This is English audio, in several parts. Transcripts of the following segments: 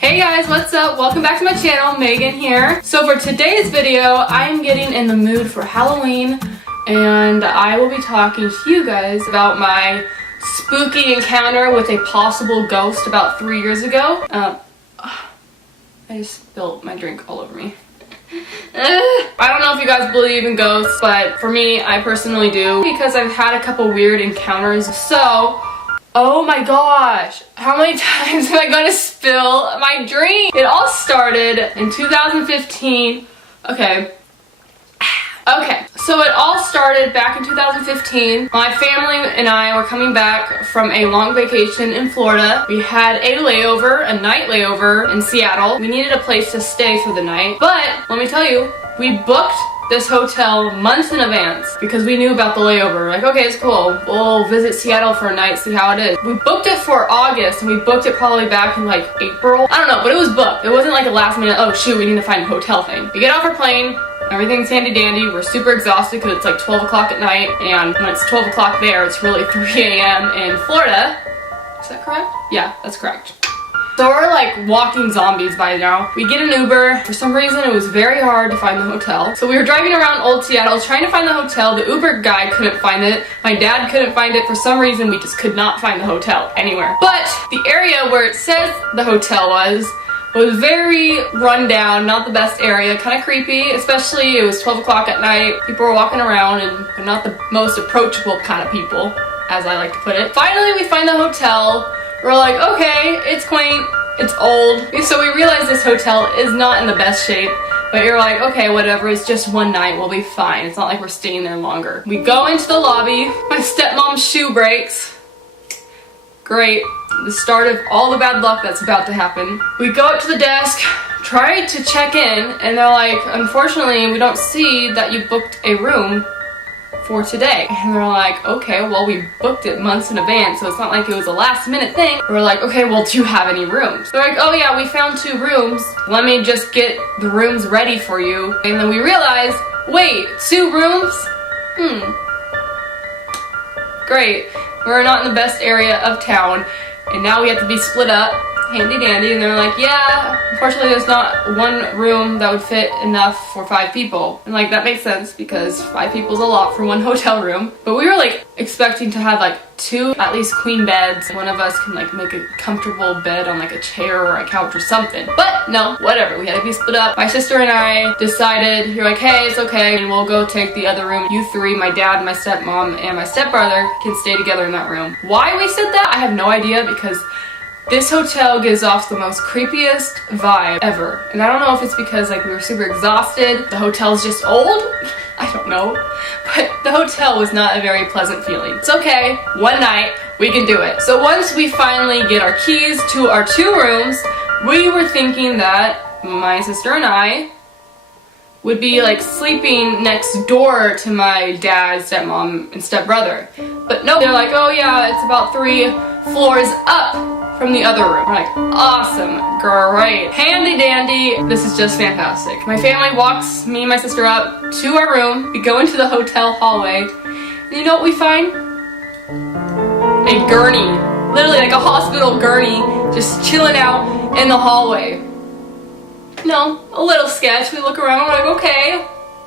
Hey guys, what's up? Welcome back to my channel, Megan here. So for today's video, I'm getting in the mood for Halloween and I will be talking to you guys about my spooky encounter with a possible ghost about 3 years ago. I just spilled my drink all over me. I don't know if you guys believe in ghosts, but for me, I personally do because I've had a couple weird encounters. So, oh my gosh, how many times am I gonna spill my drink? It all started in 2015. Okay, so it all started back in 2015. My family and I were coming back from a long vacation in Florida. We had a night layover in Seattle. We needed a place to stay for the night, but let me tell you, we booked this hotel months in advance because we knew about the layover. Like, okay, it's cool. We'll visit Seattle for a night, see how it is. We booked it for August and we booked it probably back in like April. I don't know, but it was booked. It wasn't like a last minute, oh shoot, we need to find a hotel thing. We get off our plane, everything's handy dandy. We're super exhausted because it's like 12 o'clock at night, and when it's 12 o'clock there, it's really 3 a.m. in Florida. Is that correct? Yeah, that's correct. So we're like walking zombies by now. We get an Uber. For some reason, it was very hard to find the hotel. So we were driving around Old Seattle trying to find the hotel. The Uber guy couldn't find it. My dad couldn't find it. For some reason, we just could not find the hotel anywhere. But the area where it says the hotel was very run down, not the best area, kind of creepy, especially it was 12 o'clock at night. People were walking around and they're not the most approachable kind of people, as I like to put it. Finally, we find the hotel. We're like, okay, it's quaint, it's old. So we realize this hotel is not in the best shape, but you're like, okay, whatever, it's just one night, we'll be fine. It's not like we're staying there longer. We go into the lobby, my stepmom's shoe breaks. Great, the start of all the bad luck that's about to happen. We go up to the desk, try to check in, and they're like, unfortunately, we don't see that you booked a room for today. And they're like, okay, well, we booked it months in advance, so it's not like it was a last minute thing. We're like, okay, well, do you have any rooms? They're like, oh yeah, we found 2 rooms. Let me just get the rooms ready for you. And then we realize, wait, 2 rooms? Great. We're not in the best area of town, and now we have to be split up, handy dandy, and they're like, yeah, unfortunately there's not one room that would fit enough for 5 people. And like, that makes sense because 5 people is a lot for one hotel room. But we were like expecting to have like 2 at least queen beds. One of us can like make a comfortable bed on like a chair or a couch or something. But no, whatever, we had to be split up. My sister and I decided, you're like, hey, it's okay, and we'll go take the other room. You 3, my dad, my stepmom, and my stepbrother can stay together in that room. Why we said that, I have no idea, because this hotel gives off the most creepiest vibe ever. And I don't know if it's because like we were super exhausted, the hotel's just old, I don't know. But the hotel was not a very pleasant feeling. It's okay, one night, we can do it. So once we finally get our keys to our 2 rooms, we were thinking that my sister and I would be like sleeping next door to my dad, stepmom, and stepbrother. But no, they're like, oh yeah, it's about 3 floors up from the other room. We're like, awesome, great, handy dandy, this is just fantastic. My family walks me and my sister up to our room. We go into the hotel hallway, and you know what we find? A gurney, literally like a hospital gurney, just chilling out in the hallway. No, a little sketch. We look around, we're like, okay,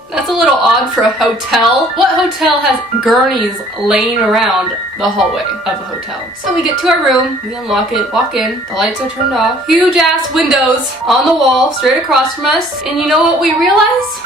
that's a little odd for a hotel. What hotel has gurneys laying around the hallway of a hotel? So we get to our room, we unlock it, walk in, the lights are turned off, huge ass windows on the wall straight across from us, and you know what we realize?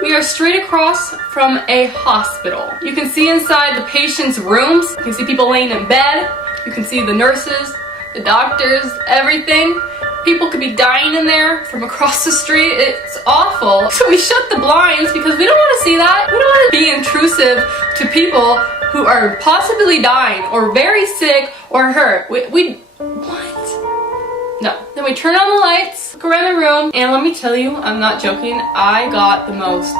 We are straight across from a hospital. You can see inside the patients' rooms, you can see people laying in bed, you can see the nurses, the doctors, everything. People could be dying in there from across the street. It's awful. So we shut the blinds because we don't want to see that. We don't want to be intrusive to people who are possibly dying or very sick or hurt. What? No. Then we turn on the lights, look around the room, and let me tell you, I'm not joking, I got the most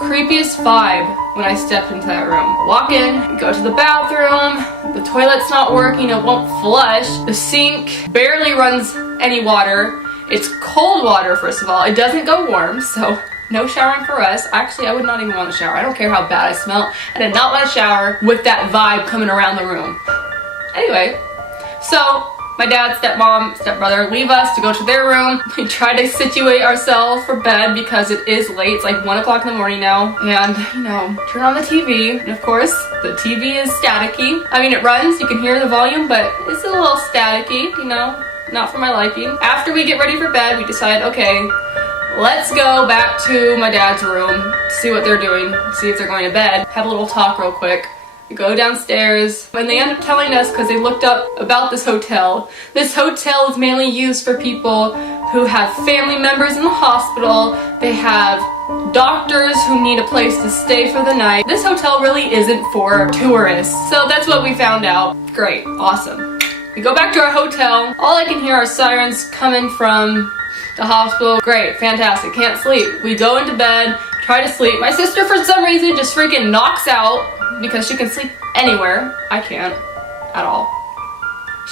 creepiest vibe when I stepped into that room. Walk in, go to the bathroom, the toilet's not working, it won't flush, the sink barely runs any water. It's cold water, first of all. It doesn't go warm, so no showering for us. Actually, I would not even want to shower. I don't care how bad I smell. I did not want to shower with that vibe coming around the room. Anyway, so My dad, stepmom, stepbrother leave us to go to their room. We try to situate ourselves for bed because it is late. It's like 1 o'clock in the morning now. And, you know, turn on the TV. And of course, the TV is staticky. I mean, it runs, you can hear the volume, but it's a little staticky, you know, not for my liking. After we get ready for bed, we decide, okay, let's go back to my dad's room, see what they're doing, see if they're going to bed. Have a little talk real quick. We go downstairs, and they end up telling us, because they looked up about this hotel. This hotel is mainly used for people who have family members in the hospital. They have doctors who need a place to stay for the night. This hotel really isn't for tourists. So that's what we found out. Great, awesome. We go back to our hotel. All I can hear are sirens coming from the hospital. Great, fantastic, can't sleep. We go into bed, try to sleep. My sister, for some reason, just freaking knocks out because she can sleep anywhere. I can't at all.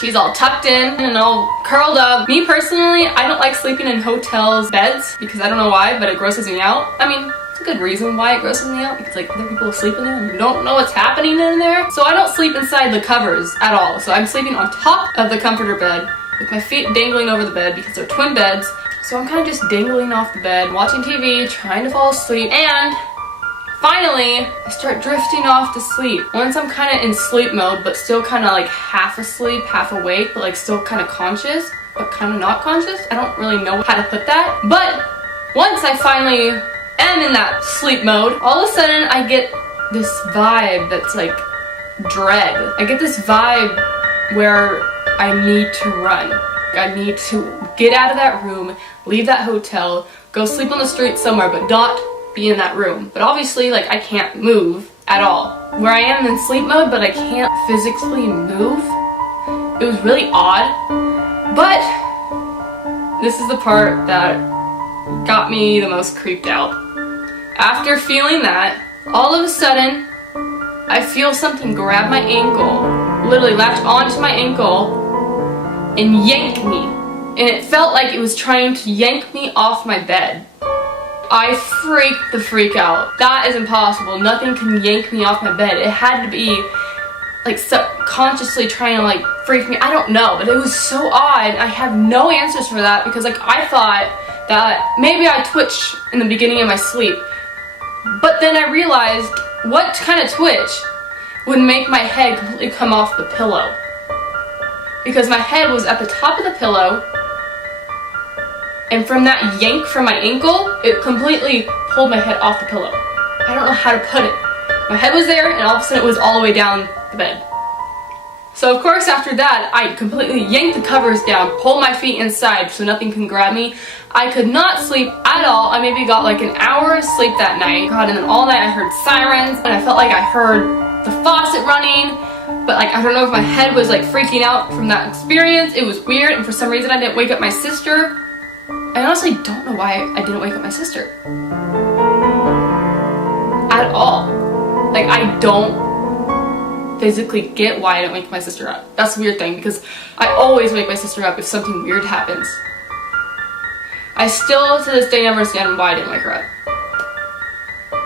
She's all tucked in and all curled up. Me personally, I don't like sleeping in hotels' beds because I don't know why, but it grosses me out. I mean, it's a good reason why it grosses me out because like other people sleep in there and you don't know what's happening in there. So I don't sleep inside the covers at all. So I'm sleeping on top of the comforter bed with my feet dangling over the bed because they're twin beds. So I'm kind of just dangling off the bed, watching TV, trying to fall asleep, and finally, I start drifting off to sleep. Once I'm kind of in sleep mode, but still kind of like half asleep, half awake, but like still kind of conscious, but kind of not conscious. I don't really know how to put that. But once I finally am in that sleep mode, all of a sudden I get this vibe that's like dread. I get this vibe where I need to run. I need to get out of that room, leave that hotel, go sleep on the street somewhere, but not be in that room. But obviously, like, I can't move at all. Where I am in sleep mode, but I can't physically move. It was really odd. But this is the part that got me the most creeped out. After feeling that, all of a sudden, I feel something grab my ankle, literally latch onto my ankle and yank me. And it felt like it was trying to yank me off my bed. I freaked the freak out. That is impossible. Nothing can yank me off my bed. It had to be like subconsciously trying to like freak me. I don't know, but it was so odd. I have no answers for that because like I thought that maybe I twitched in the beginning of my sleep. But then I realized what kind of twitch would make my head completely come off the pillow. Because my head was at the top of the pillow, and from that yank from my ankle, it completely pulled my head off the pillow. I don't know how to put it. My head was there, and all of a sudden it was all the way down the bed. So of course after that, I completely yanked the covers down, pulled my feet inside so nothing can grab me. I could not sleep at all. I maybe got like an hour of sleep that night. God, and then all night I heard sirens, and I felt like I heard the faucet running. But like, I don't know if my head was like freaking out from that experience. It was weird, and for some reason I didn't wake up my sister. I honestly don't know why I didn't wake up my sister. At all. Like, I don't physically get why I didn't wake my sister up. That's a weird thing, because I always wake my sister up if something weird happens. I still, to this day, never understand why I didn't wake her up.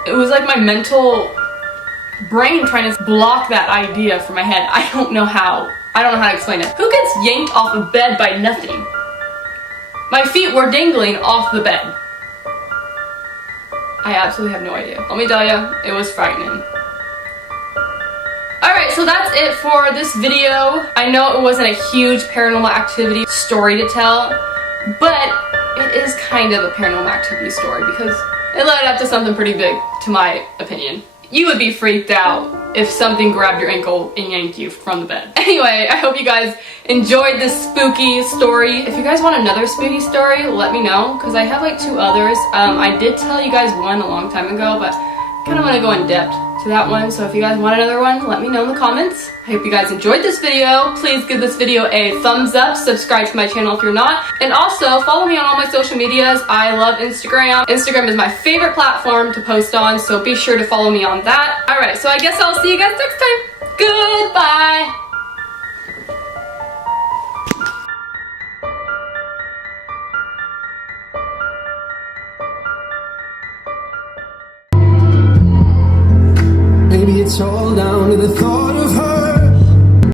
It was like my mental brain trying to block that idea from my head. I don't know how. I don't know how to explain it. Who gets yanked off a bed by nothing? My feet were dangling off the bed. I absolutely have no idea. Let me tell you, it was frightening. Alright, so that's it for this video. I know it wasn't a huge paranormal activity story to tell, but it is kind of a paranormal activity story because it led up to something pretty big, to my opinion. You would be freaked out if something grabbed your ankle and yanked you from the bed. Anyway, I hope you guys enjoyed this spooky story. If you guys want another spooky story, let me know, because I have like 2 others. I did tell you guys one a long time ago, but I kind of want to go in depth to that one. So if you guys want another one, let me know in the comments. I hope you guys enjoyed this video. Please give this video a thumbs up. Subscribe to my channel if you're not. And also follow me on all my social medias. I love Instagram. Instagram is my favorite platform to post on, so be sure to follow me on that. Alright, so I guess I'll see you guys next time. Goodbye! Maybe it's all down to the thought of her.